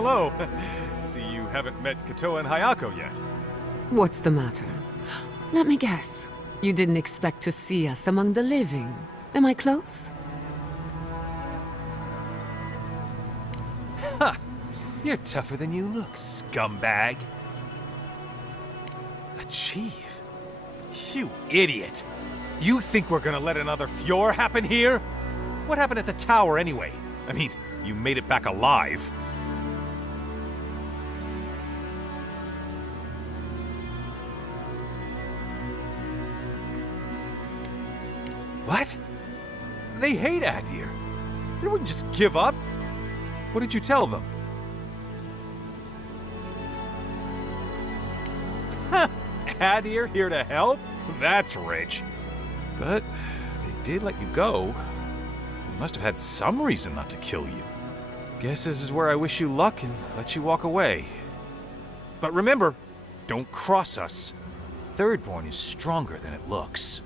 hello. See, you haven't met Katoa and Hayako yet. What's the matter? Let me guess. You didn't expect to see us among the living. Am I close? Ha! You're tougher than you look, scumbag. Achieve? You idiot! You think we're gonna let another Fjord happen here? What happened at the tower anyway? I mean, you made it back alive. What? They hate Adir. They wouldn't just give up. What did you tell them? Adir here to help? That's rich. But they did let you go. They must have had some reason not to kill you. Guess this is where I wish you luck and let you walk away. But remember, don't cross us. Thirdborn is stronger than it looks.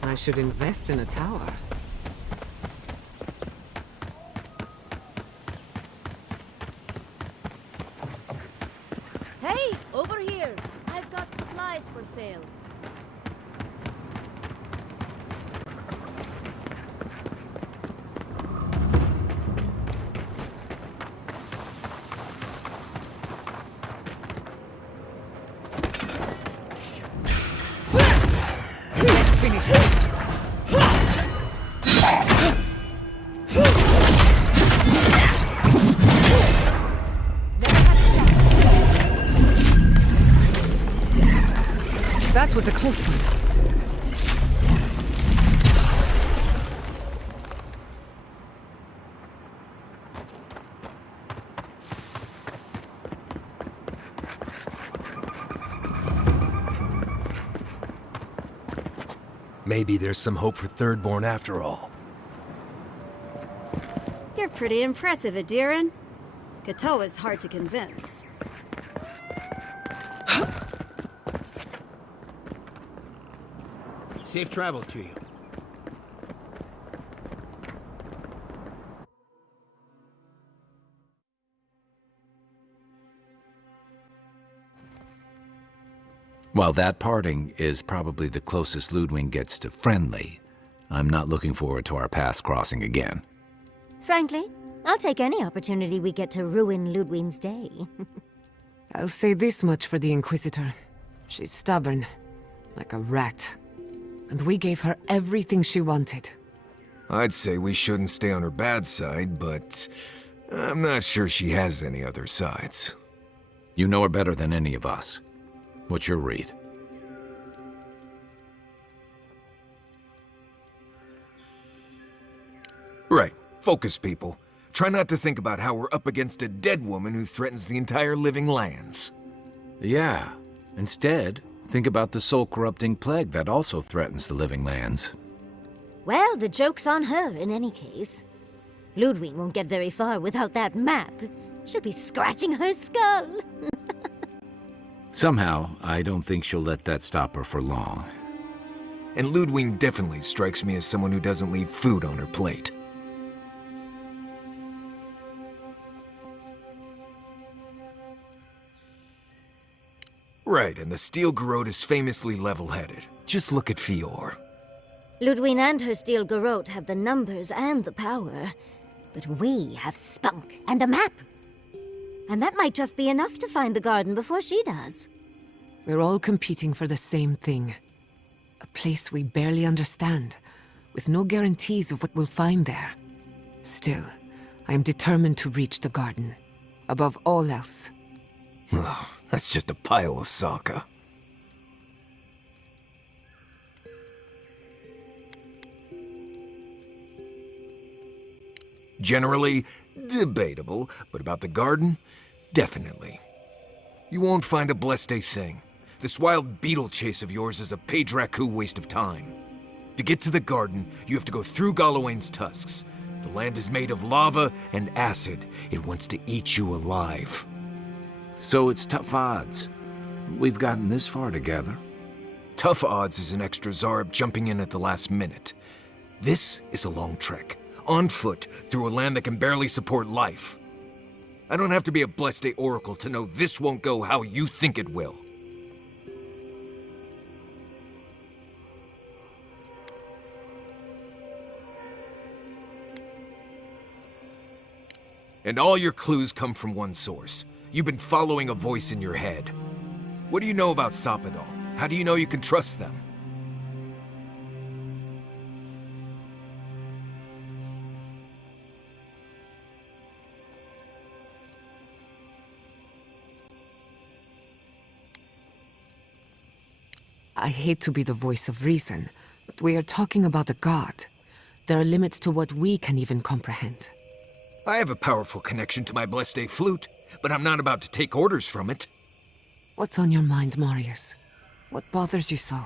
I should invest in a tower. Hey, over here! I've got supplies for sale. Let's finish this. That was a close one. Maybe there's some hope for Thirdborn after all. You're pretty impressive, Adiran. Katoa's hard to convince. Safe travels to you. While that parting is probably the closest Ludwig gets to friendly, I'm not looking forward to our paths crossing again. Frankly, I'll take any opportunity we get to ruin Ludwig's day. I'll say this much for the Inquisitor. She's stubborn, like a rat. And we gave her everything she wanted. I'd say we shouldn't stay on her bad side, but I'm not sure she has any other sides. You know her better than any of us. What's your read? Right. Focus, people. Try not to think about how we're up against a dead woman who threatens the entire living lands. Yeah. Instead, think about the soul-corrupting plague that also threatens the living lands. Well, the joke's on her in any case. Ludwig won't get very far without that map. She'll be scratching her skull. Somehow, I don't think she'll let that stop her for long. And Ludwig definitely strikes me as someone who doesn't leave food on her plate. Right, and the Steel Garrote is famously level-headed. Just look at Fior. Ludwig and her steel garrote have the numbers and the power, but we have spunk and a map. And that might just be enough to find the garden before she does. We're all competing for the same thing. A place we barely understand, with no guarantees of what we'll find there. Still, I am determined to reach the garden, above all else. Ugh, that's just a pile of Sokka. Generally, debatable, but about the garden, definitely. You won't find a Bleste thing. This wild beetle chase of yours is a Page-Raku waste of time. To get to the garden, you have to go through Galawain's tusks. The land is made of lava and acid. It wants to eat you alive. So it's tough odds. We've gotten this far together. Tough odds is an extra Zarb jumping in at the last minute. This is a long trek, on foot, through a land that can barely support life. I don't have to be a Bleste oracle to know this won't go how you think it will. And all your clues come from one source. You've been following a voice in your head. What do you know about Sappadal? How do you know you can trust them? I hate to be the voice of reason, but we are talking about a god. There are limits to what we can even comprehend. I have a powerful connection to my Bleste flute, but I'm not about to take orders from it. What's on your mind, Marius? What bothers you so?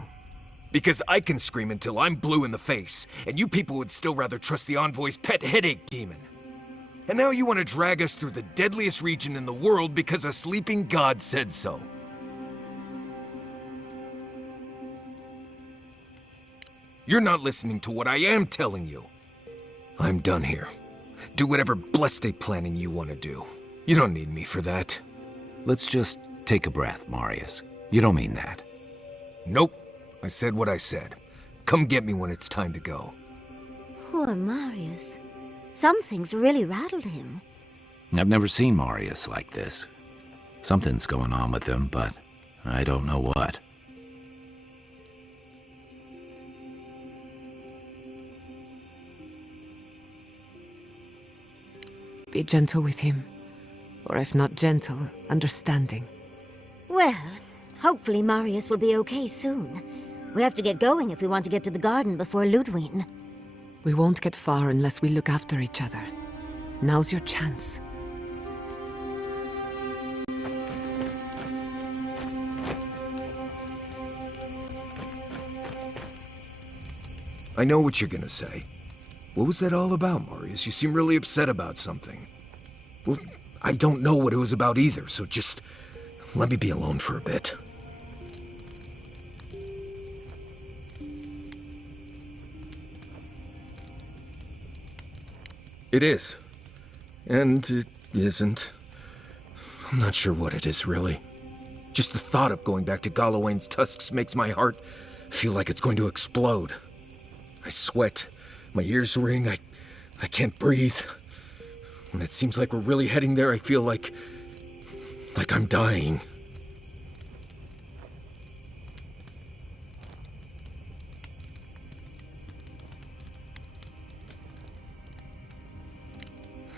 Because I can scream until I'm blue in the face, and you people would still rather trust the Envoy's pet headache demon. And now you want to drag us through the deadliest region in the world because a sleeping god said so. You're not listening to what I am telling you. I'm done here. Do whatever Bleste planning you want to do. You don't need me for that. Let's just take a breath, Marius. You don't mean that. Nope. I said what I said. Come get me when it's time to go. Poor Marius. Something's really rattled him. I've never seen Marius like this. Something's going on with him, but I don't know what. Be gentle with him. Or if not gentle, understanding. Well, hopefully Marius will be okay soon. We have to get going if we want to get to the garden before Ludwig. We won't get far unless we look after each other. Now's your chance. I know what you're gonna say. What was that all about, Marius? You seem really upset about something. Well, I don't know what it was about either, so just let me be alone for a bit. It is. And it isn't. I'm not sure what it is, really. Just the thought of going back to Galawain's tusks makes my heart feel like it's going to explode. I sweat. My ears ring. I can't breathe. When it seems like we're really heading there, I feel like I'm dying.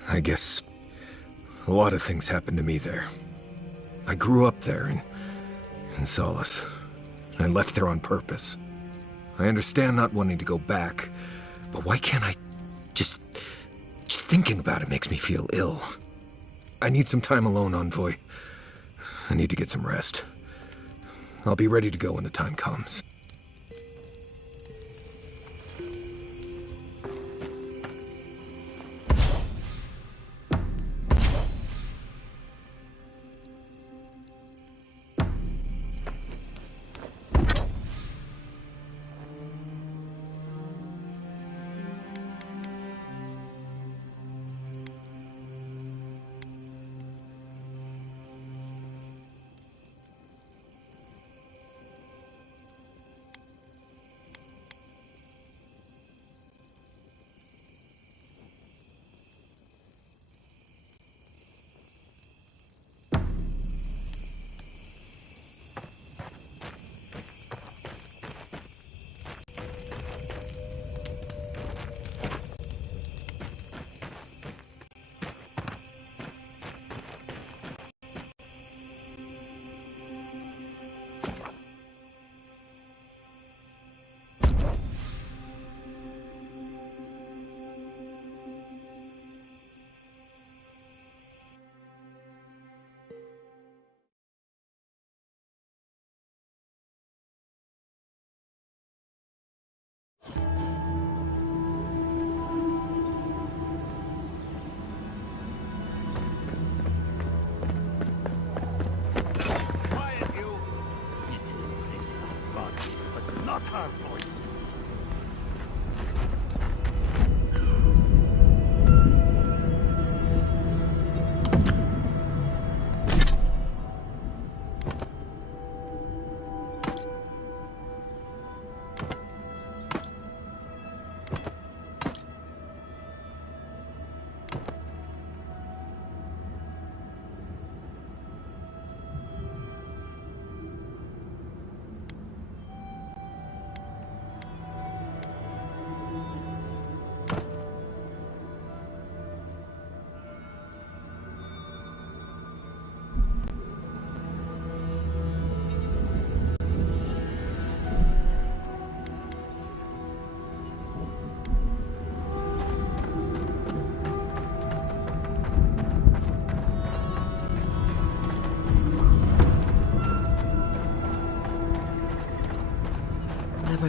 I guess a lot of things happened to me there. I grew up there in Solace. I left there on purpose. I understand not wanting to go back, but why can't I just thinking about it makes me feel ill. I need some time alone, Envoy. I need to get some rest. I'll be ready to go when the time comes.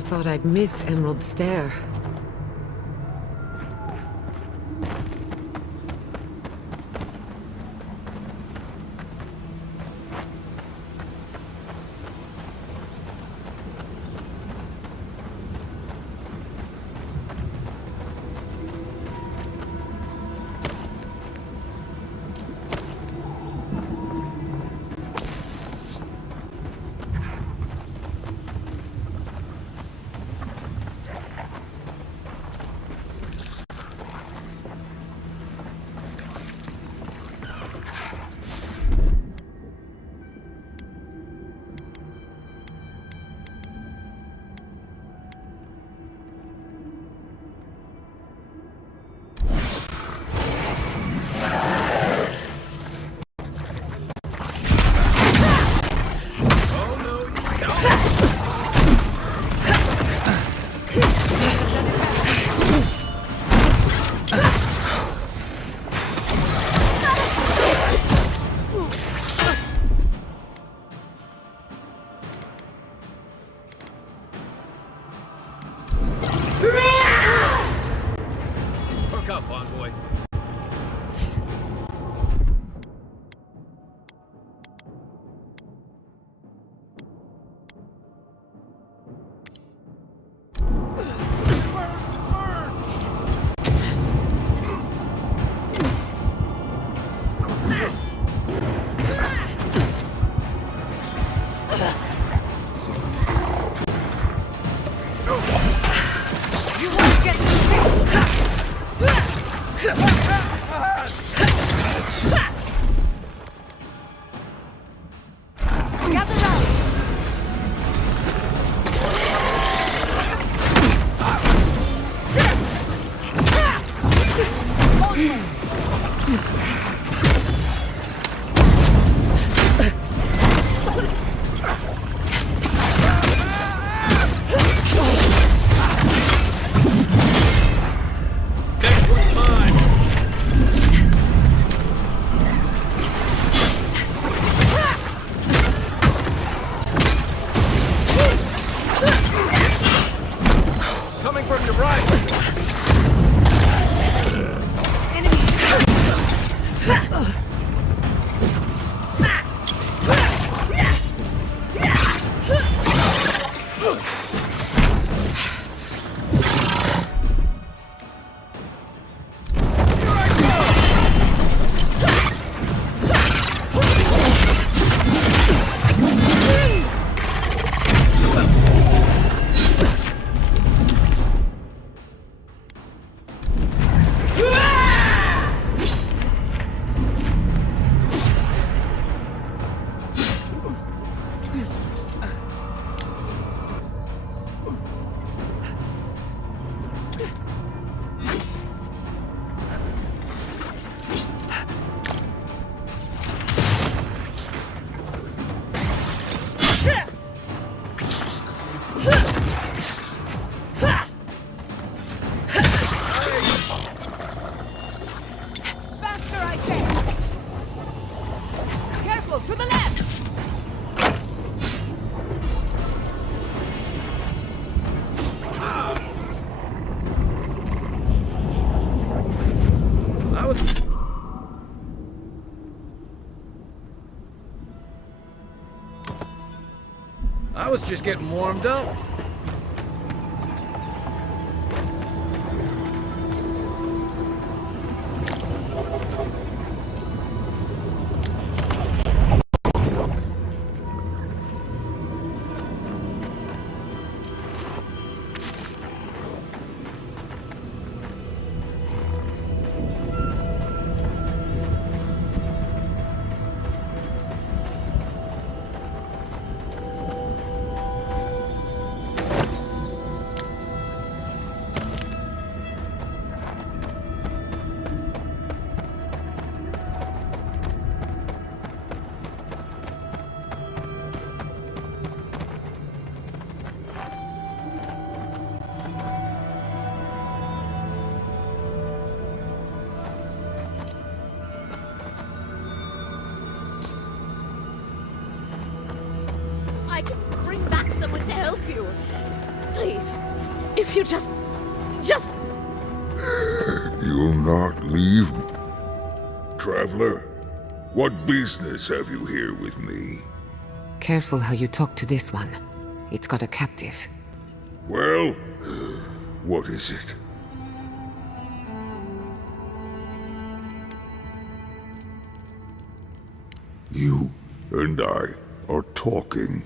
thought I'd miss Emerald Stair. I was just getting warmed up. I can bring back someone to help you. Please, if you just... You'll not leave? Traveler, what business have you here with me? Careful how you talk to this one. It's got a captive. Well, what is it? You and I are talking.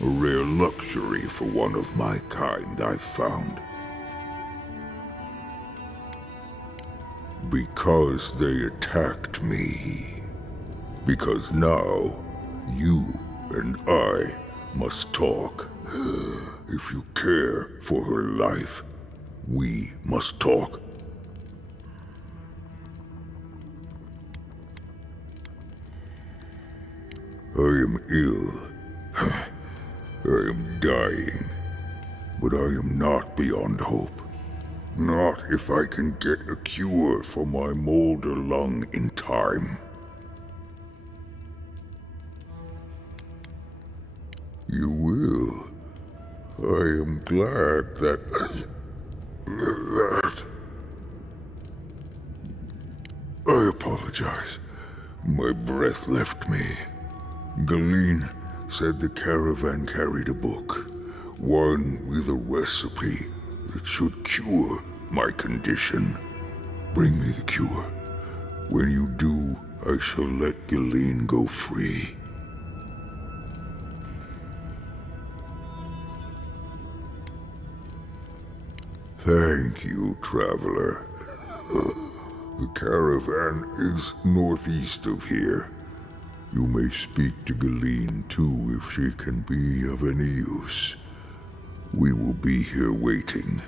A rare luxury for one of my kind, I've found. Because they attacked me. Because now, you and I must talk. If you care for her life, we must talk. I am ill. I am dying. But I am not beyond hope. Not if I can get a cure for my molder lung in time. You will. I am glad that... I apologize. My breath left me. Galeen said the caravan carried a book. One with a recipe that should cure my condition. Bring me the cure. When you do, I shall let Galeen go free. Thank you, traveler. The caravan is northeast of here. You may speak to Galeen too if she can be of any use. We will be here waiting.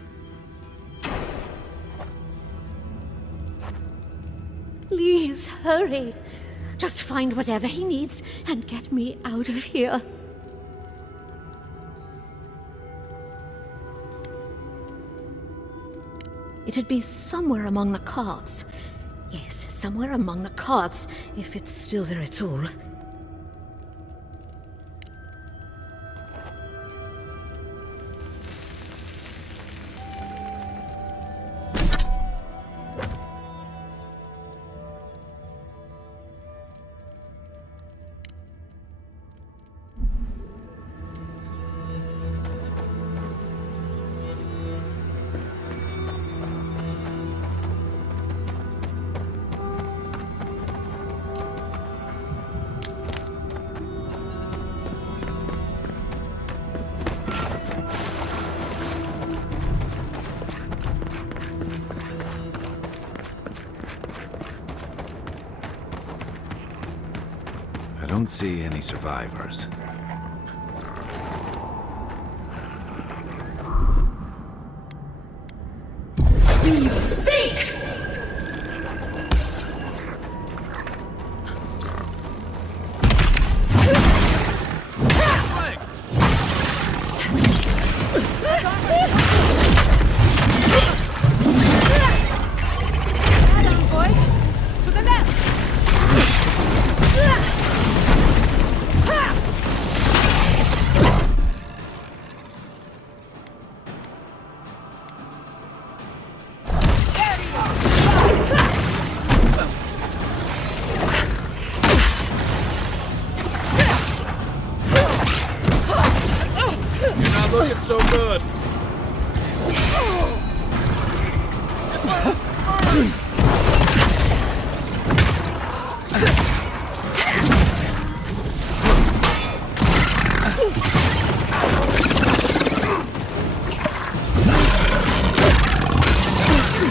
Please, hurry. Just find whatever he needs and get me out of here. It'd be somewhere among the carts. Yes, somewhere among the carts, if it's still there at all. I don't see any survivors. You sink! Looking so good.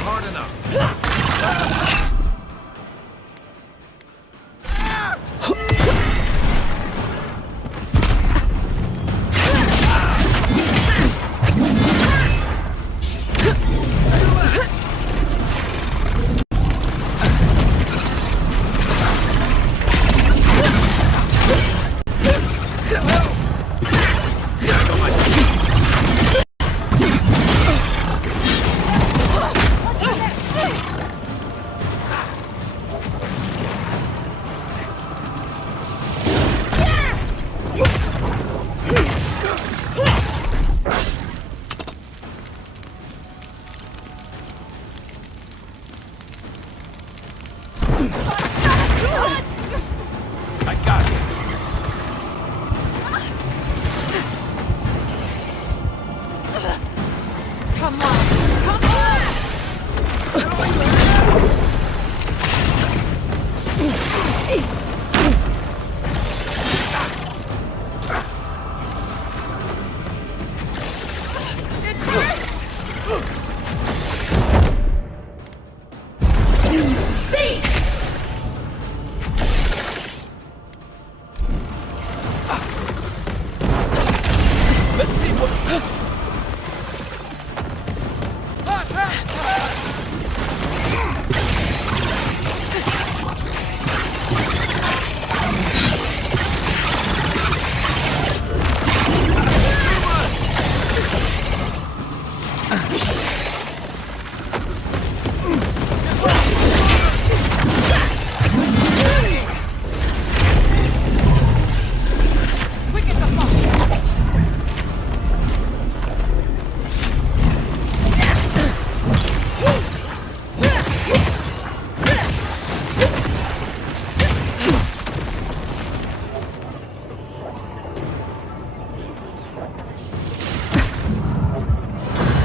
Hard enough.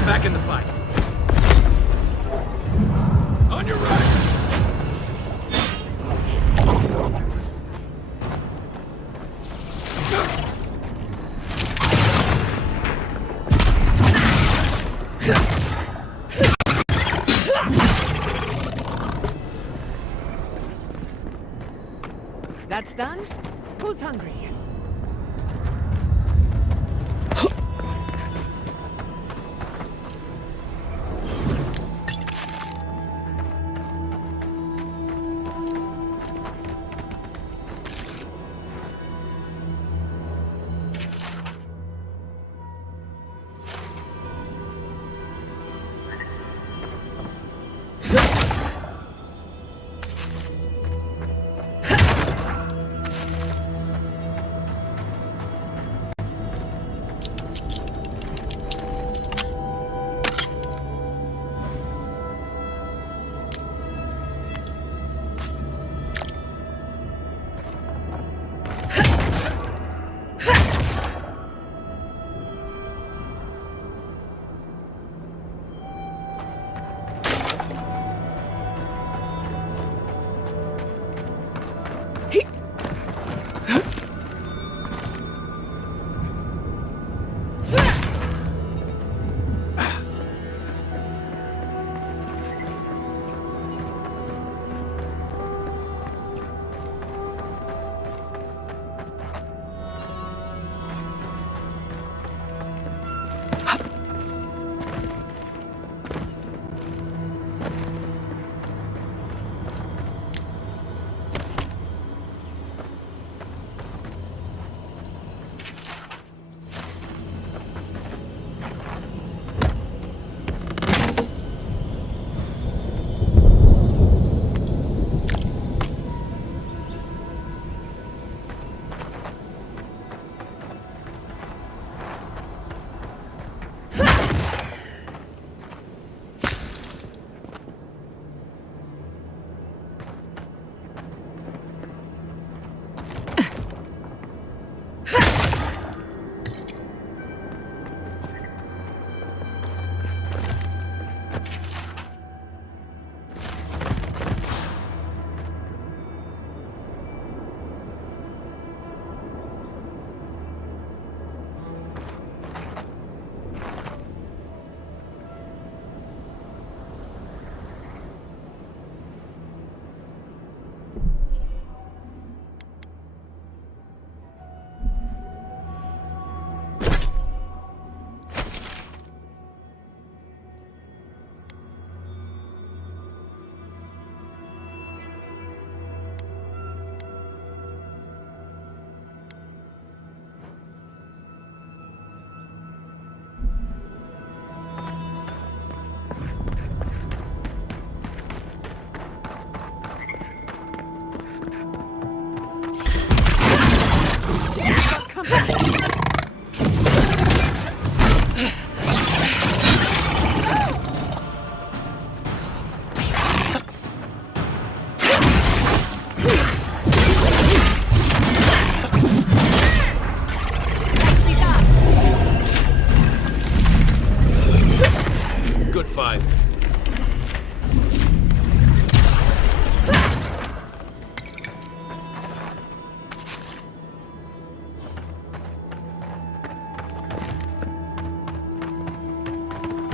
Back in the fight. On your right. That's done? Who's hungry?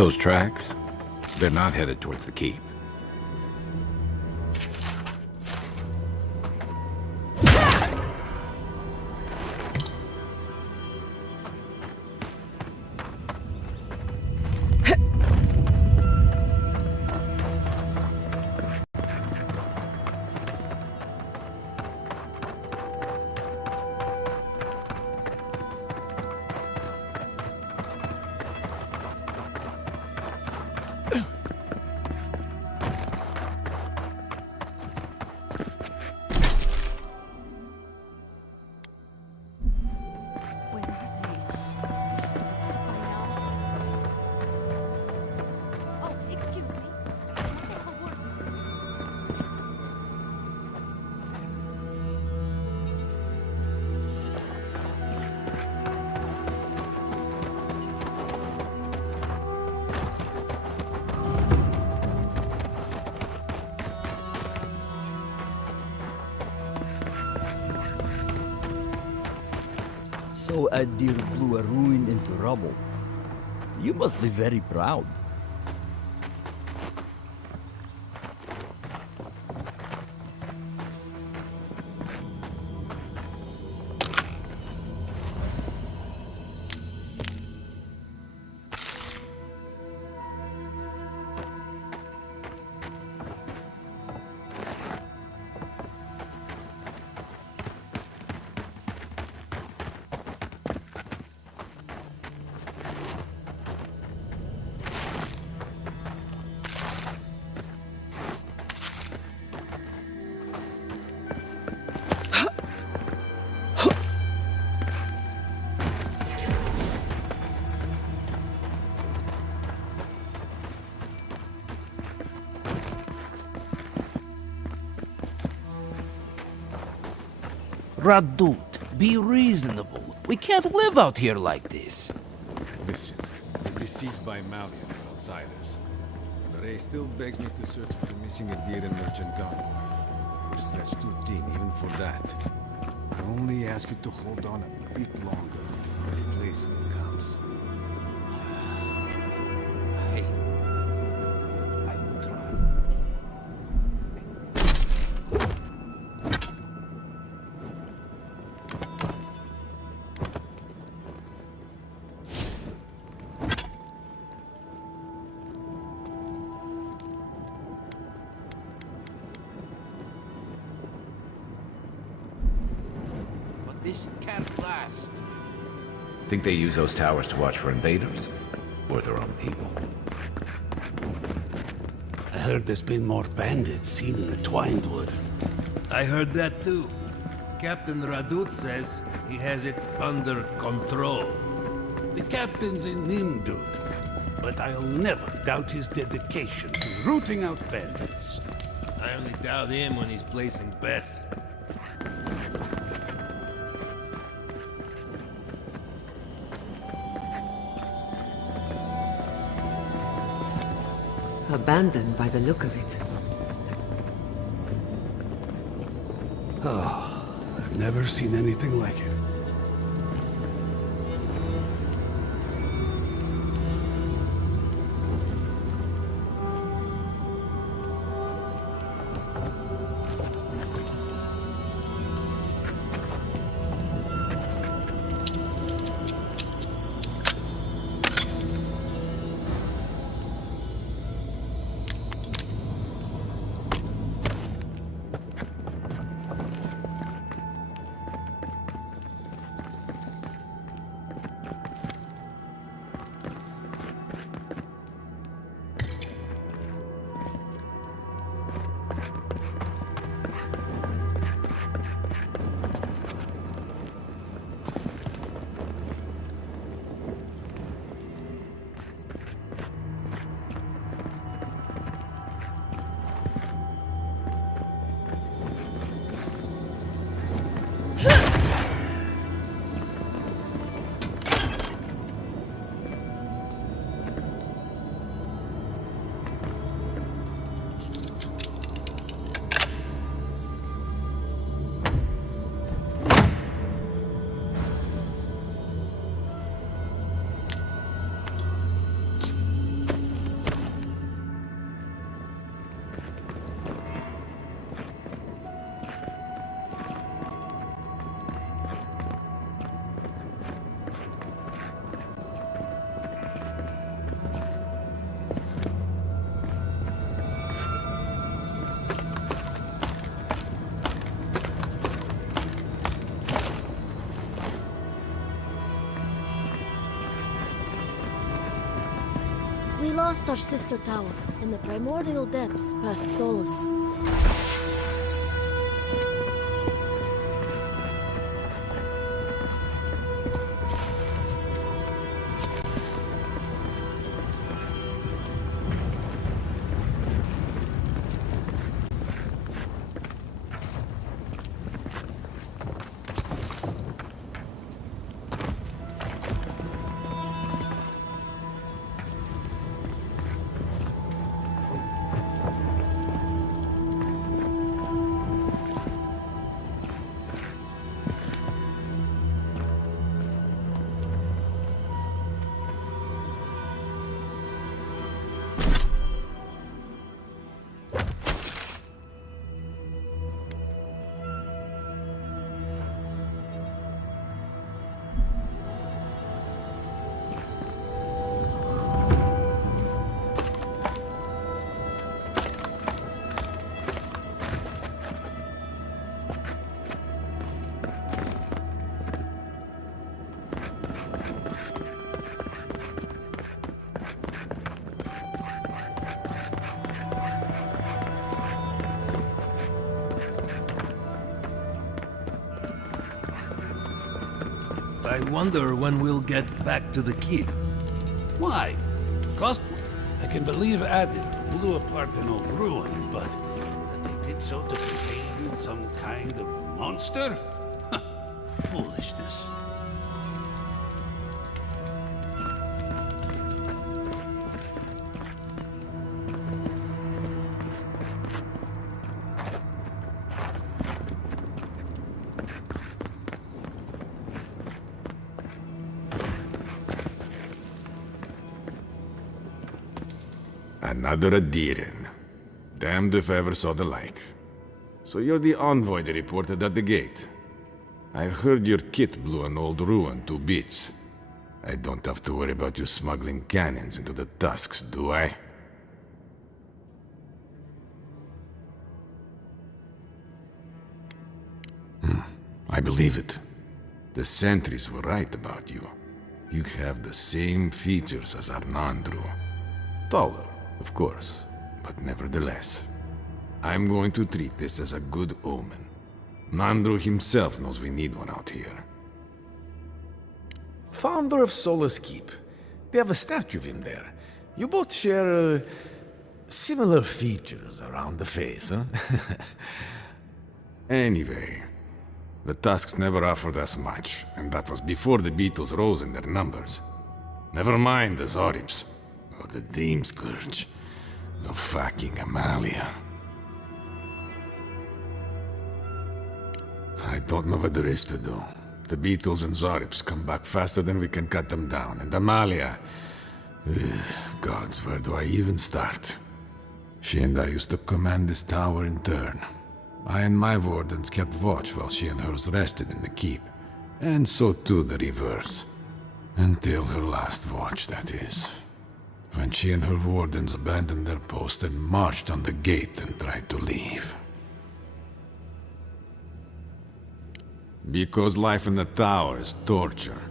Those tracks? They're not headed towards the keep. So Adir blew a ruin into rubble. You must be very proud. Radut, be reasonable. We can't live out here like this. Listen, we're besieged by Malian and outsiders. Ray still begs me to search for the missing Adir and Merchant Garden. We're stretched too thin even for that. I only ask you to hold on a bit longer. Replacement comes. Hey, I will try. This can't last. Think they use those towers to watch for invaders? Or their own people? I heard there's been more bandits seen in the Twined Wood. I heard that too. Captain Radut says he has it under control. The captain's a Nimdut, but I'll never doubt his dedication to rooting out bandits. I only doubt him when he's placing bets. Abandoned by the look of it. Oh, I've never seen anything like it. lost our sister tower in the primordial depths past Solus. I wonder when we'll get back to the keep. Why? Cost? I can believe Adir blew apart an old ruin, but that they did so to contain some kind of monster? Foolishness. Another Adiran. Damned if I ever saw the like. So you're the envoy they reported at the gate. I heard your kit blew an old ruin to bits. I don't have to worry about you smuggling cannons into the tusks, do I? I believe it. The sentries were right about you. You have the same features as Arnandru. Taller, of course, but nevertheless. I'm going to treat this as a good omen. Nandru himself knows we need one out here. Founder of Solus Keep. They have a statue of him there. You both share similar features around the face, huh? Anyway, the Tusks never offered us much, and that was before the beetles rose in their numbers. Never mind the Zorips, or the Dream Scourge, or fucking Amalia. I don't know what there is to do. The beetles and Zorips come back faster than we can cut them down, and Amalia... gods, where do I even start? She and I used to command this tower in turn. I and my wardens kept watch while she and hers rested in the keep, and so too the reverse. Until her last watch, that is. When she and her wardens abandoned their post and marched on the gate and tried to leave. Because life in the tower is torture.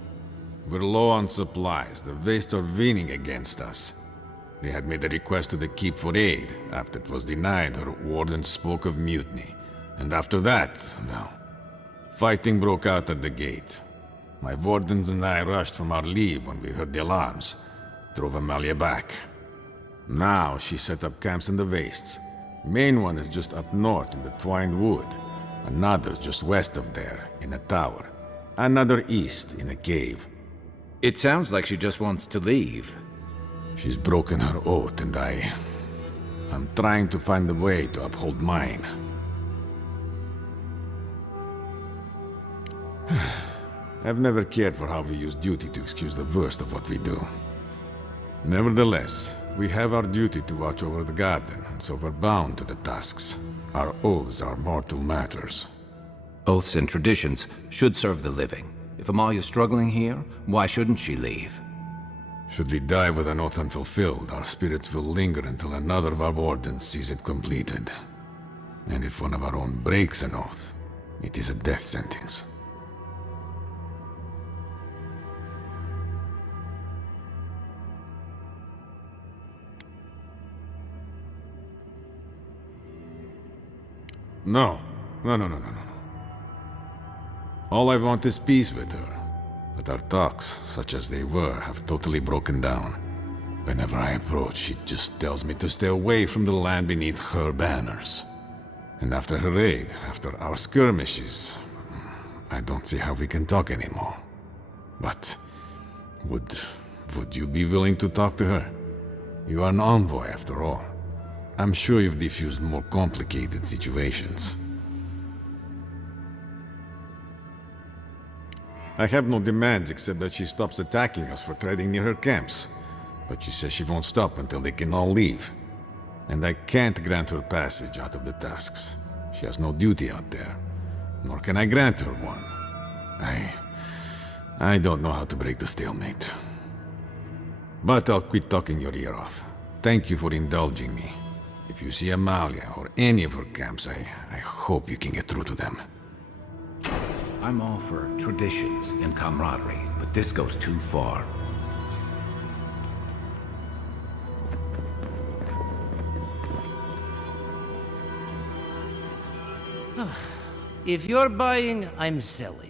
We're low on supplies, the Vastes are leaning against us. They had made a request to the keep for aid. After it was denied, her warden spoke of mutiny. And after that, well, fighting broke out at the gate. My wardens and I rushed from our leave when we heard the alarms. Drove Amalia back. Now she set up camps in the Vastes. Main one is just up north in the Twined Wood. Another just west of there, in a tower. Another east, in a cave. It sounds like she just wants to leave. She's broken her oath, and I'm trying to find a way to uphold mine. I've never cared for how we use duty to excuse the worst of what we do. Nevertheless, we have our duty to watch over the garden, and so we're bound to the tasks. Our oaths are mortal matters. Oaths and traditions should serve the living. If Amalia's struggling here, why shouldn't she leave? Should we die with an oath unfulfilled, our spirits will linger until another of our wardens sees it completed. And if one of our own breaks an oath, it is a death sentence. No. No. All I want is peace with her. But our talks, such as they were, have totally broken down. Whenever I approach, she just tells me to stay away from the land beneath her banners. And after her raid, after our skirmishes, I don't see how we can talk anymore. But would you be willing to talk to her? You are an envoy, after all. I'm sure you've diffused more complicated situations. I have no demands except that she stops attacking us for trading near her camps. But she says she won't stop until they can all leave. And I can't grant her passage out of the tasks. She has no duty out there. Nor can I grant her one. I don't know how to break the stalemate. But I'll quit talking your ear off. Thank you for indulging me. If you see Amalia or any of her camps, I hope you can get through to them. I'm all for traditions and camaraderie, but this goes too far. If you're buying, I'm selling.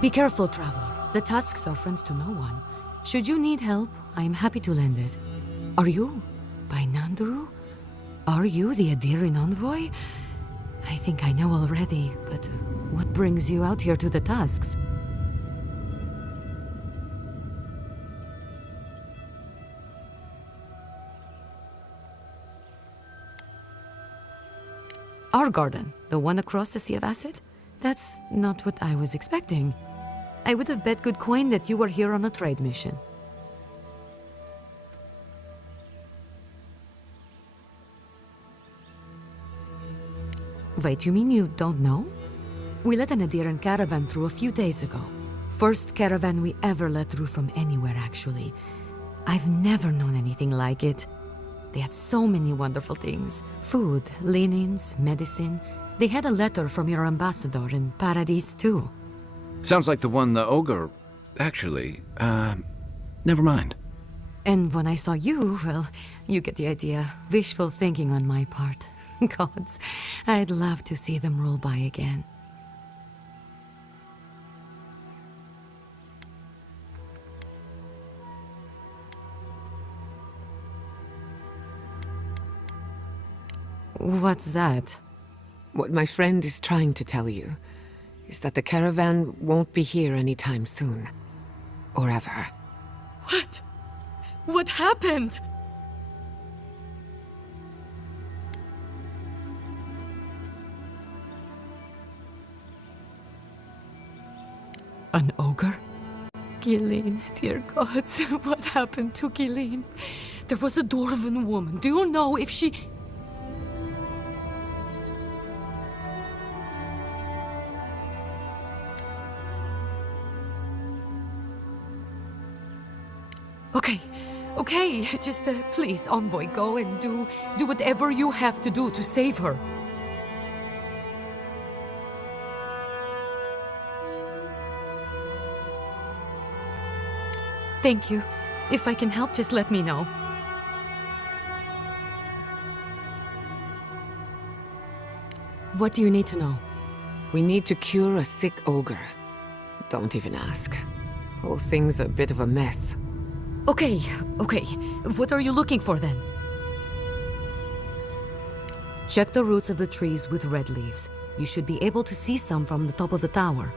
Be careful, traveler. The tusks are friends to no one. Should you need help, I am happy to lend it. Are you by Nanduru? Are you the Adiran envoy? I think I know already, but what brings you out here to the tusks? Our garden, the one across the Sea of Acid? That's not what I was expecting. I would have bet good coin that you were here on a trade mission. Wait, you mean you don't know? We let an Adiran caravan through a few days ago. First caravan we ever let through from anywhere, actually. I've never known anything like it. They had so many wonderful things. Food, linens, medicine. They had a letter from your ambassador in Paradise, too. Sounds like the one the Ogre... Actually, never mind. And when I saw you, well, you get the idea. Wishful thinking on my part. Gods, I'd love to see them roll by again. What's that? What my friend is trying to tell you is that the caravan won't be here anytime soon. Or ever. What? What happened? An ogre? Gilleen, dear gods, what happened to Gilleen? There was a dwarven woman. Do you know if she... Okay, just please, envoy, go and do whatever you have to do to save her. Thank you. If I can help, just let me know. What do you need to know? We need to cure a sick ogre. Don't even ask. Whole thing's a bit of a mess. Okay. What are you looking for then? Check the roots of the trees with red leaves. You should be able to see some from the top of the tower.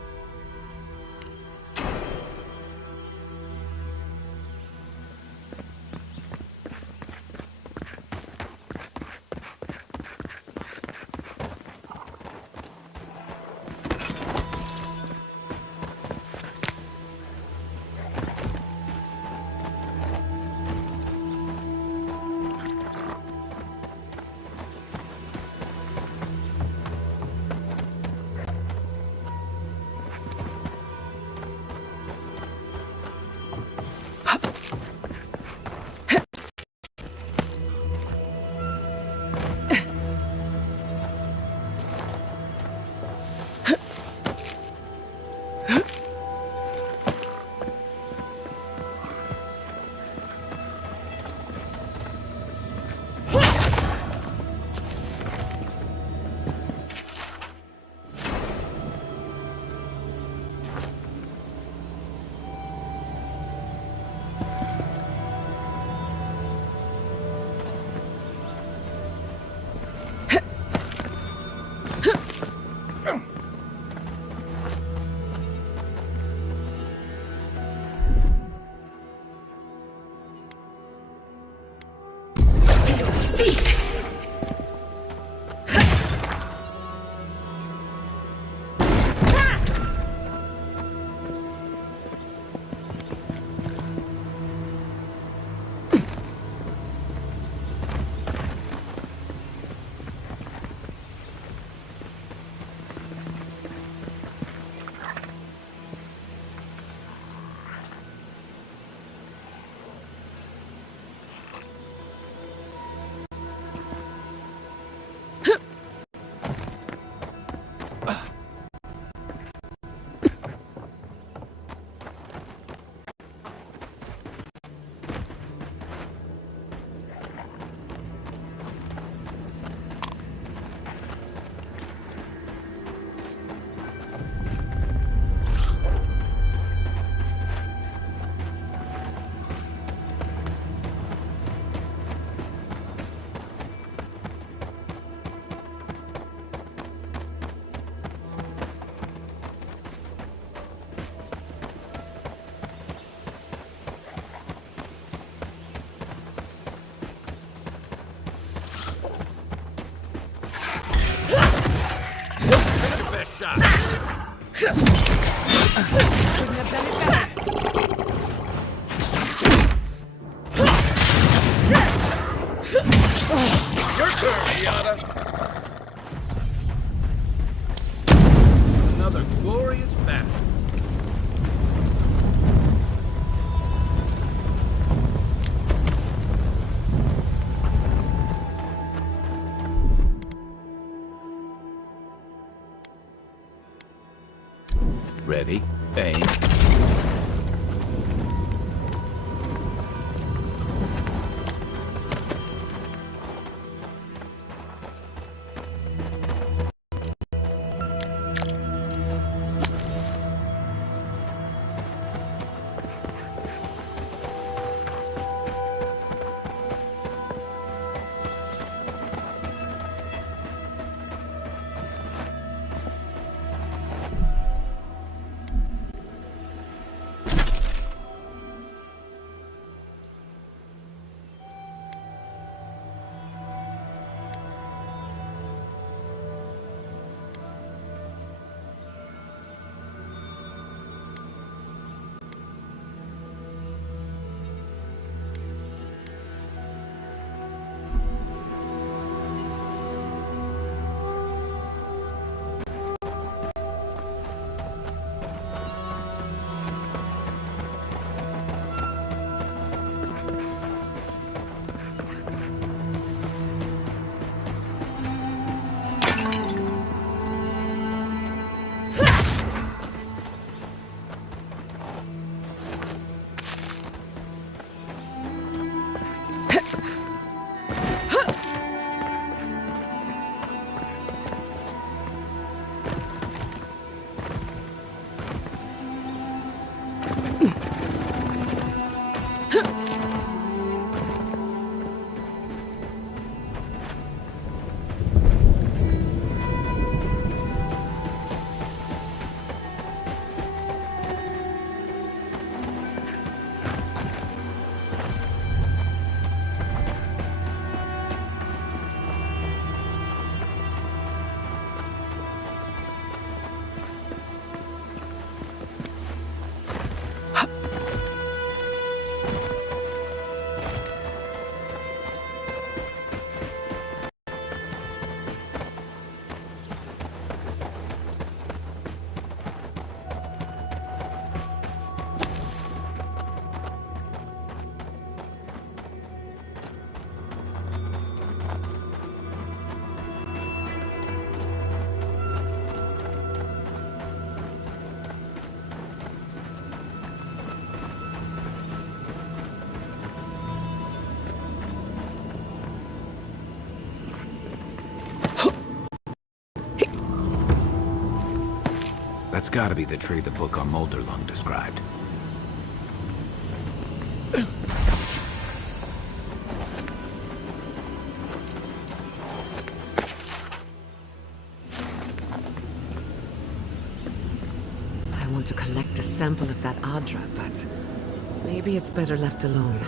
Shot. Your turn, Miata. Another glorious battle. Ready, aim. That's gotta be the tree the book on Molderlung described. I want to collect a sample of that Adra, but maybe it's better left alone.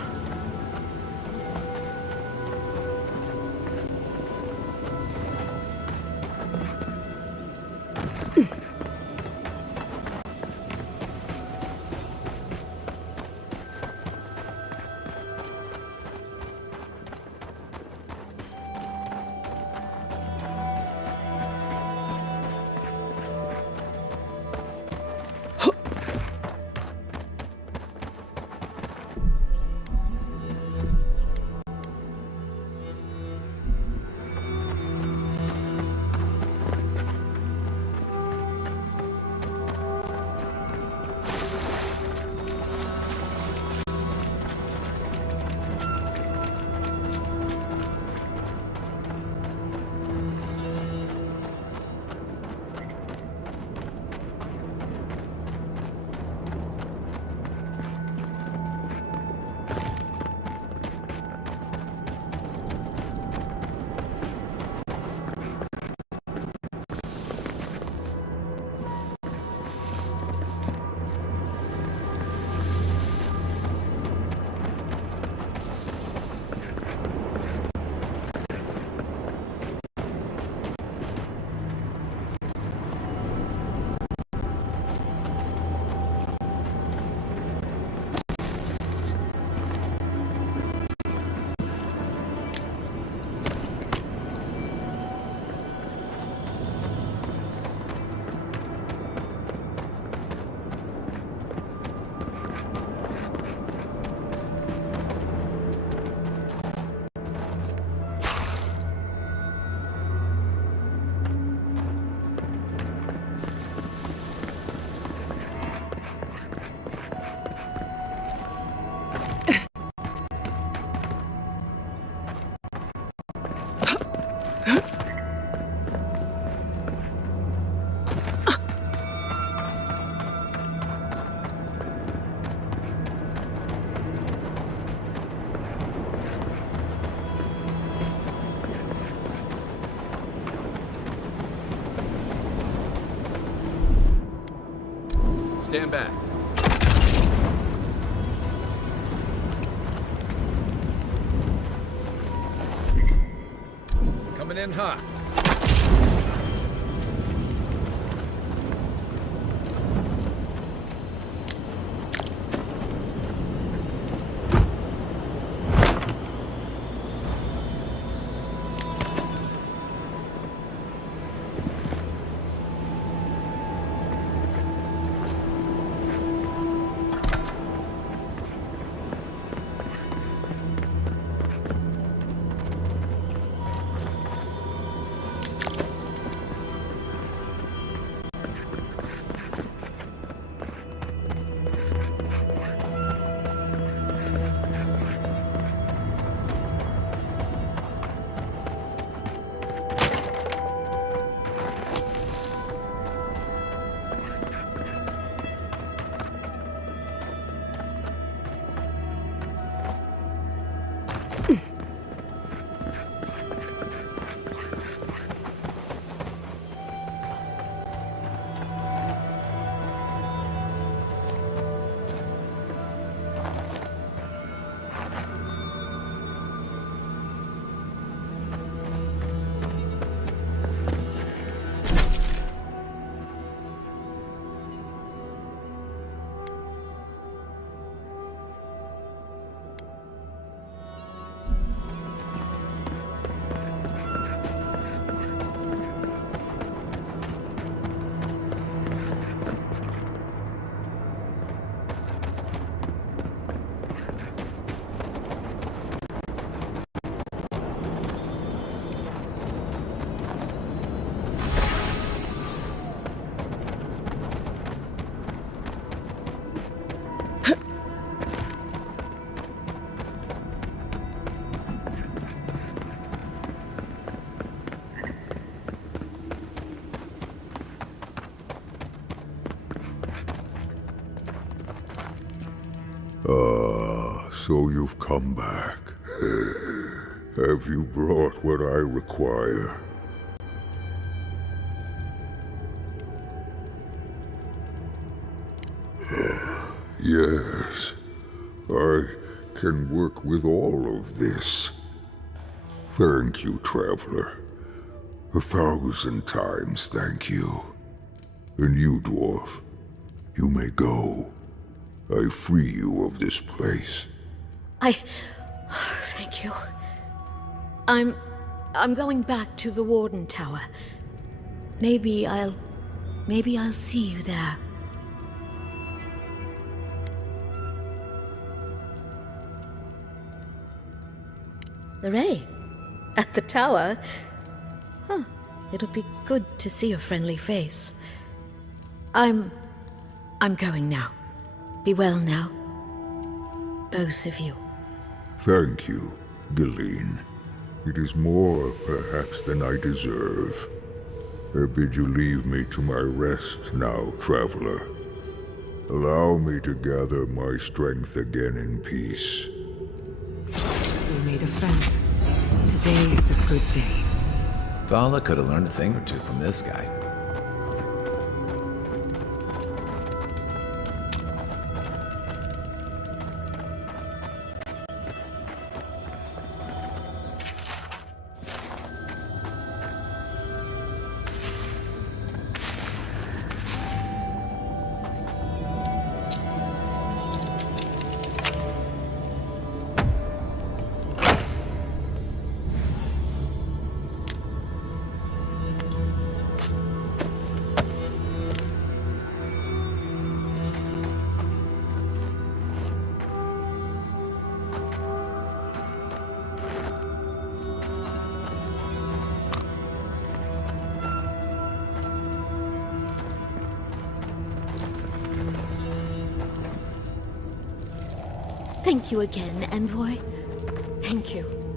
Stand back. Coming in hot. So you've come back. Have you brought what I require? Yes, I can work with all of this. Thank you, traveler. 1,000 times thank you. And you, dwarf, you may go. I free you of this place. Thank you. I'm going back to the Warden Tower. Maybe I'll see you there. The Ray? At the tower? Huh. It'll be good to see a friendly face. I'm going now. Be well now. Both of you. Thank you, Galeen. It is more, perhaps, than I deserve. I bid you leave me to my rest now, traveler. Allow me to gather my strength again in peace. We made a friend. Today is a good day. Vala could have learned a thing or two from this guy. Thank you again, Envoy. Thank you.